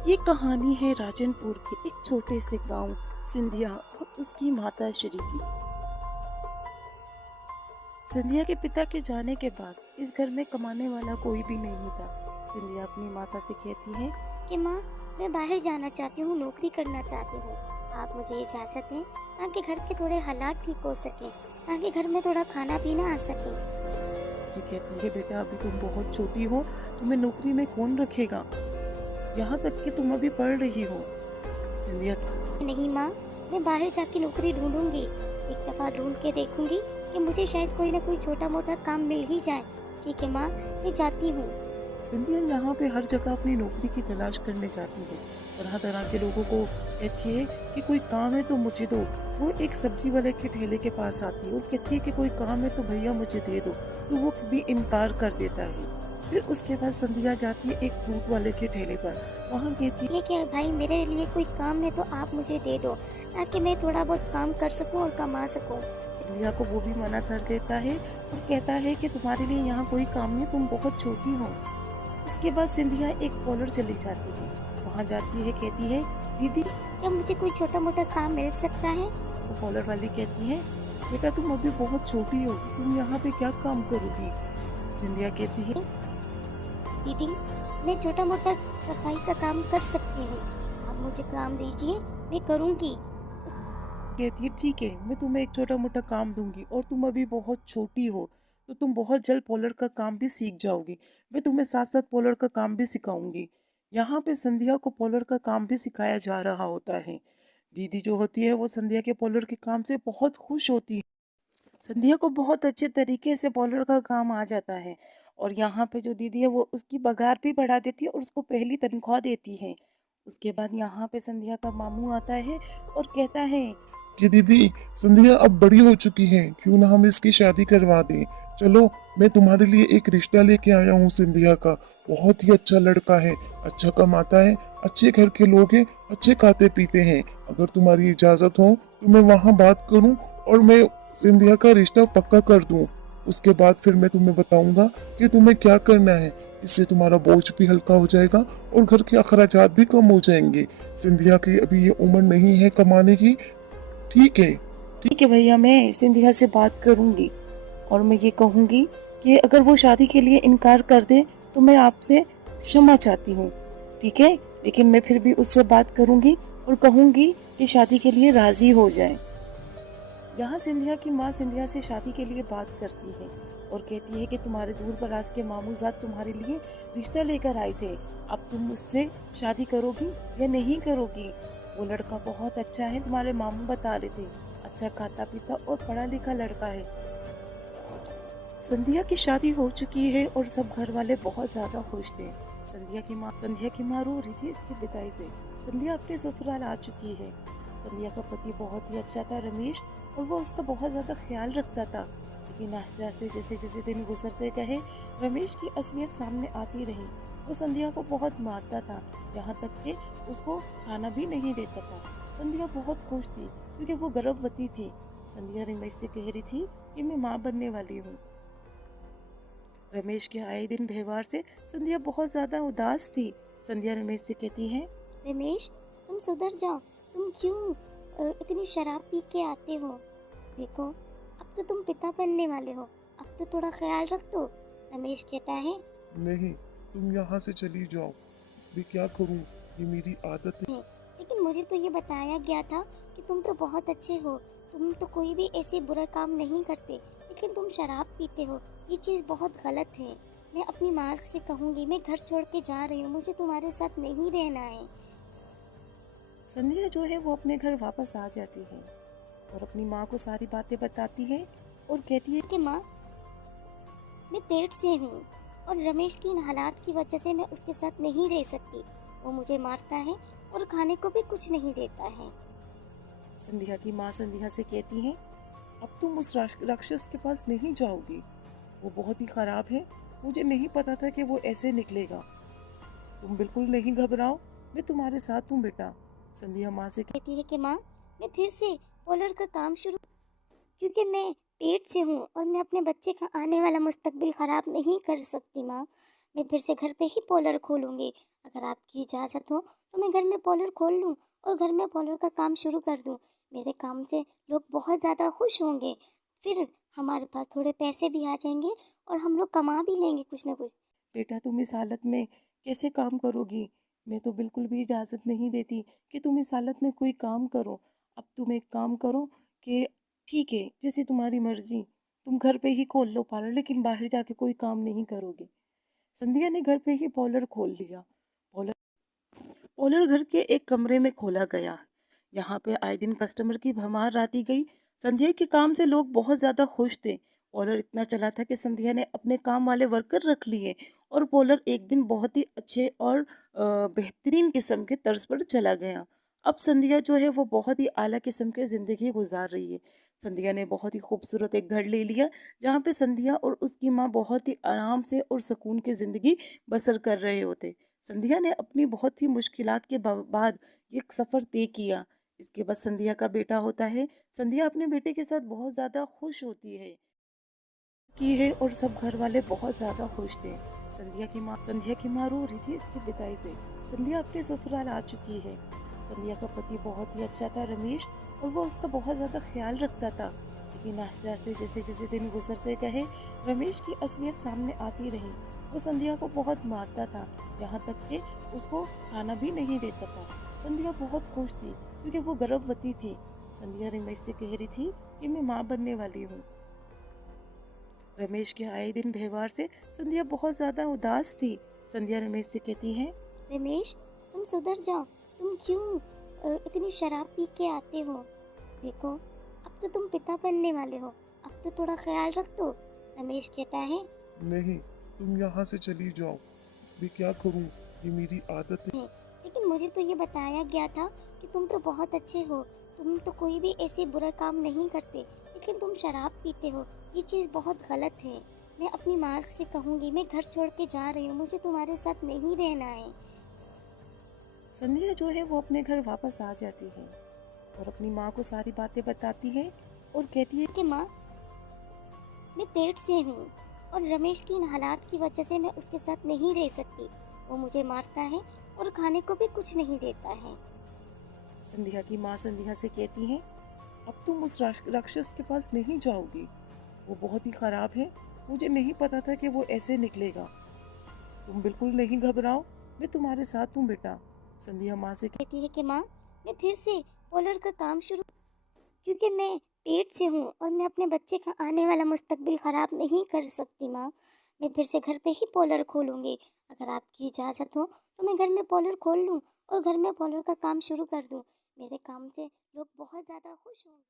ये कहानी है राजनपुर के एक छोटे से गांव सिंधिया और उसकी माता श्री की। सिंधिया के पिता के जाने के बाद इस घर में कमाने वाला कोई भी नहीं था। सिंधिया अपनी माता से कहती है कि माँ, मैं बाहर जाना चाहती हूँ, नौकरी करना चाहती हूँ। आप मुझे इजाज़त दें ताकि घर के थोड़े हालात ठीक हो सके, ताकि घर में थोड़ा खाना पीना आ सके। जी कहती है, बेटा अभी तुम बहुत छोटी हो, तुम्हें नौकरी में कौन रखेगा, यहाँ तक कि तुम अभी पढ़ रही हो। सिंधिया नहीं माँ, मैं बाहर जाके नौकरी ढूंढूंगी। एक दफ़ा ढूंढ के देखूंगी कि मुझे शायद कोई ना कोई छोटा मोटा काम मिल ही जाए। ठीक है माँ, मैं जाती हूँ। सिंधिया यहाँ पे हर जगह अपनी नौकरी की तलाश करने जाती है। तरह तरह के लोगों को कहती है कि कोई काम है तो मुझे दो। वो एक सब्जी वाले के ठेले के पास आती है और कहती है कि कोई काम है तो भैया मुझे दे दो, तो वो भी इनकार कर देता है। फिर उसके बाद संध्या जाती है एक फ्रूट वाले के ठेले पर। वहाँ कहती ये क्या भाई, मेरे लिए कोई काम है तो आप मुझे दे दो, ताकि मैं थोड़ा बहुत काम कर सकूँ और कमा सकूँ। संध्या को वो भी मना कर देता है और कहता है कि तुम्हारे लिए यहाँ कोई काम नहीं, तुम बहुत छोटी हो। इसके बाद सिंधिया एक कॉलर चली जाती है। वहाँ जाती है, कहती है दीदी क्या मुझे कोई छोटा मोटा काम मिल सकता है? वो कॉलर वाली कहती है बेटा तुम अभी बहुत छोटी हो, तुम यहाँ पे क्या काम करोगी। सिंधिया कहती है दीदी, मैं छोटा मोटा सफाई का काम कर सकती हूँ। आप मुझे काम दीजिए, मैं करूँगी। कहती है ठीक है, मैं तुम्हें एक छोटा मोटा काम दूंगी और तुम अभी बहुत छोटी हो, तो तुम बहुत जल्द पॉलर का काम भी सीख जाओगी। मैं तुम्हें साथ साथ पॉलर का काम भी सिखाऊंगी। यहाँ पे संध्या को पॉलर का काम भी सिखाया जा रहा होता है। दीदी जो होती है वो संध्या के पॉलर के काम से बहुत खुश होती है। संध्या को बहुत अच्छे तरीके से पॉलर का काम आ जाता है और यहाँ पे जो दीदी है वो उसकी पगार भी बढ़ा देती है और उसको पहली तनख्वाह देती है। उसके बाद यहाँ पे संध्या का मामू आता है और कहता है कि दीदी, संध्या अब बड़ी हो चुकी है, क्यों ना हम इसकी शादी करवा दें। चलो, मैं तुम्हारे लिए एक रिश्ता लेके आया हूँ सिंधिया का। बहुत ही अच्छा लड़का है, अच्छा कमाता है, अच्छे घर के लोग हैं, अच्छे खाते पीते हैं। अगर तुम्हारी इजाजत हो तो मैं वहाँ बात करूँ और मैं सिंधिया का रिश्ता पक्का कर दूँ। उसके बाद फिर मैं तुम्हें बताऊंगा कि तुम्हें क्या करना है। इससे तुम्हारा बोझ भी हल्का हो जाएगा और घर के अखराजात भी कम हो जाएंगे। सिंधिया की अभी ये उम्र नहीं है कमाने की। ठीक है। ठीक है भैया, मैं सिंधिया से बात करूंगी और मैं ये कहूंगी कि अगर वो शादी के लिए इनकार कर दे तो मैं आपसे क्षमा चाहती हूँ। ठीक है, लेकिन मैं फिर भी उससे बात करूंगी और कहूंगी कि शादी के लिए राजी हो जाए। यहाँ सिंधिया की माँ सिंधिया से शादी के लिए बात करती है और कहती है कि तुम्हारे दूर दराज के मामूजात तुम्हारे लिए रिश्ता लेकर आए थे, अब तुम मुझसे शादी करोगी या नहीं करोगी। वो लड़का बहुत अच्छा है, तुम्हारे मामू बता रहे थे, अच्छा खाता पीता और पढ़ा लिखा लड़का है। संध्या की शादी हो चुकी है और सब घर वाले बहुत ज्यादा खुश थे। संध्या की माँ रो रही थी इसकी विदाई पे। संध्या अपने ससुराल आ चुकी है। संध्या का पति बहुत ही अच्छा था रमेश, और वो उसका बहुत ज्यादा ख्याल रखता था। लेकिन आस्ते आस्ते जैसे जैसे दिन गुजरते गए रमेश की असलियत सामने आती रही। वो संध्या को बहुत मारता था, यहाँ तक कि उसको खाना भी नहीं देता था। संध्या बहुत खुश थी क्योंकि वो गर्भवती थी। संध्या रमेश से कह रही थी कि मैं माँ बनने वाली हूँ। रमेश के आए दिन व्यवहार से संध्या बहुत ज्यादा उदास थी। संध्या रमेश से कहती है रमेश, तुम सुधर जाओ। तुम क्यों इतनी शराब पी के आते हो? देखो, अब तो तुम पिता बनने वाले हो, अब तो थोड़ा ख्याल रख दो। रमेश कहता है नहीं, तुम यहाँ से चली जाओ। मैं क्या करूँ, ये मेरी आदत है। लेकिन मुझे तो ये बताया गया था कि तुम तो बहुत अच्छे हो, तुम तो कोई भी ऐसे बुरा काम नहीं करते, लेकिन तुम शराब पीते हो। ये चीज़ बहुत गलत है। मैं अपनी माँ से कहूँगी, मैं घर छोड़ के जा रही हूँ, मुझे तुम्हारे साथ नहीं रहना है। संध्या जो है वो अपने घर वापस आ जाती है और अपनी माँ को सारी बातें बताती है और कहती है कि माँ, मैं पेट से हूँ और रमेश की इन हालात की वजह से मैं उसके साथ नहीं रह सकती। वो मुझे मारता है और खाने को भी कुछ नहीं देता है। संध्या की माँ संध्या से कहती है अब तुम उस राक्षस के पास नहीं जाओगी, वो बहुत ही खराब है, मुझे नहीं पता था कि वो ऐसे निकलेगा। तुम बिल्कुल नहीं घबराओ, मैं तुम्हारे साथ हूँ बेटा। संध्या माँ से कहती है कि माँ, मैं फिर से पॉलर का काम शुरू, क्योंकि मैं पेट से हूँ और मैं अपने बच्चे का आने वाला मुस्तकबिल ख़राब नहीं कर सकती। माँ, मैं फिर से घर पे ही पॉलर खोलूँगी। अगर आपकी इजाज़त हो तो मैं घर में पार्लर खोल लूँ और घर में पार्लर का काम शुरू कर दूँ। मेरे काम से लोग बहुत ज़्यादा खुश होंगे। फिर हमारे पास थोड़े पैसे भी आ जाएँगे और हम लोग कमा भी लेंगे कुछ ना कुछ। बेटा तुम इस हालत में कैसे काम करोगी? मैं तो बिल्कुल भी इजाज़त नहीं देती कि तुम इस हालत में कोई काम करो। अब तुम एक काम करो कि ठीक है, जैसी तुम्हारी मर्ज़ी, तुम घर पे ही खोल लो पार्लर, लेकिन बाहर जाके कोई काम नहीं करोगे। संध्या ने घर पे ही पार्लर खोल लिया। पार्लर पार्लर घर के एक कमरे में खोला गया। यहाँ पे आए दिन कस्टमर की भरमार आती गई। संध्या के काम से लोग बहुत ज़्यादा खुश थे। पार्लर इतना चला था कि संध्या ने अपने काम वाले वर्कर रख लिए और पार्लर एक दिन बहुत ही अच्छे और बेहतरीन किस्म के तर्ज पर चला गया। अब संध्या जो है वो बहुत ही आला किस्म की ज़िंदगी गुजार रही है। संध्या ने बहुत ही खूबसूरत एक घर ले लिया, जहाँ पे संध्या और उसकी माँ बहुत ही आराम से और सुकून की ज़िंदगी बसर कर रहे होते। संध्या ने अपनी बहुत ही मुश्किलात के बाद ये सफ़र तय किया। इसके बाद संध्या का बेटा होता है। संध्या अपने बेटे के साथ बहुत ज़्यादा खुश होती है और सब घर वाले बहुत ज़्यादा खुश थे। संध्या की माँ रो रही थी इसकी विदाई पे। संध्या अपने ससुराल आ चुकी है। संध्या का पति बहुत ही अच्छा था रमेश, और वो उसका बहुत ज़्यादा ख्याल रखता था। लेकिन आस्ते आस्ते जैसे जैसे दिन गुजरते गए, रमेश की असलियत सामने आती रही। वो संध्या को बहुत मारता था, यहाँ तक कि उसको खाना भी नहीं देता था। संध्या बहुत खुश थी क्योंकि वो गर्भवती थी। संध्या रमेश से कह रही थी कि मैं माँ बनने वाली हूँ। रमेश के आए दिन व्यवहार से संध्या बहुत ज्यादा उदास थी। संध्या रमेश से कहती है, रमेश, तुम सुधर जाओ। तुम क्यों इतनी शराब पी के आते हो? देखो, अब तो तुम पिता बनने वाले हो। अब तो थोड़ा ख्याल रख दो। रमेश कहता है, नहीं, तुम यहाँ से चली जाओ। मैं क्या करूँ, ये मेरी आदत है। लेकिन मुझे तो ये बताया गया था कि तुम तो बहुत अच्छे हो। तुम तो कोई भी ऐसे बुरा काम नहीं करते, लेकिन तुम शराब पीते हो। ये चीज़ बहुत गलत है। मैं अपनी माँ से कहूँगी, मैं घर छोड़ के जा रही हूँ, मुझे तुम्हारे साथ नहीं रहना है। संध्या जो है वो अपने घर वापस आ जाती है और अपनी माँ को सारी बातें बताती है और कहती है कि माँ, मैं पेट से हूँ और रमेश की इन हालात की वजह से मैं उसके साथ नहीं रह सकती। वो मुझे मारता है और खाने को भी कुछ नहीं देता है। संध्या की माँ संध्या से कहती है, अब तुम उस राक्षस के पास नहीं जाओगी, वो बहुत ही खराब है। मुझे नहीं पता था कि वो ऐसे निकलेगा। तुम बिल्कुल नहीं घबराओ, मैं तुम्हारे साथ हूँ बेटा। संध्या माँ से कहती है कि माँ, मैं फिर से पार्लर का काम शुरू, क्योंकि मैं पेट से हूँ और मैं अपने बच्चे का आने वाला मुस्तकबिल ख़राब नहीं कर सकती माँ। मैं फिर से घर पे ही पार्लर खोलूँगी। अगर आपकी इजाज़त हो तो मैं घर में पार्लर खोल लूँ और घर में पार्लर का काम शुरू कर दूँ। मेरे काम से लोग बहुत ज़्यादा खुश होंगे।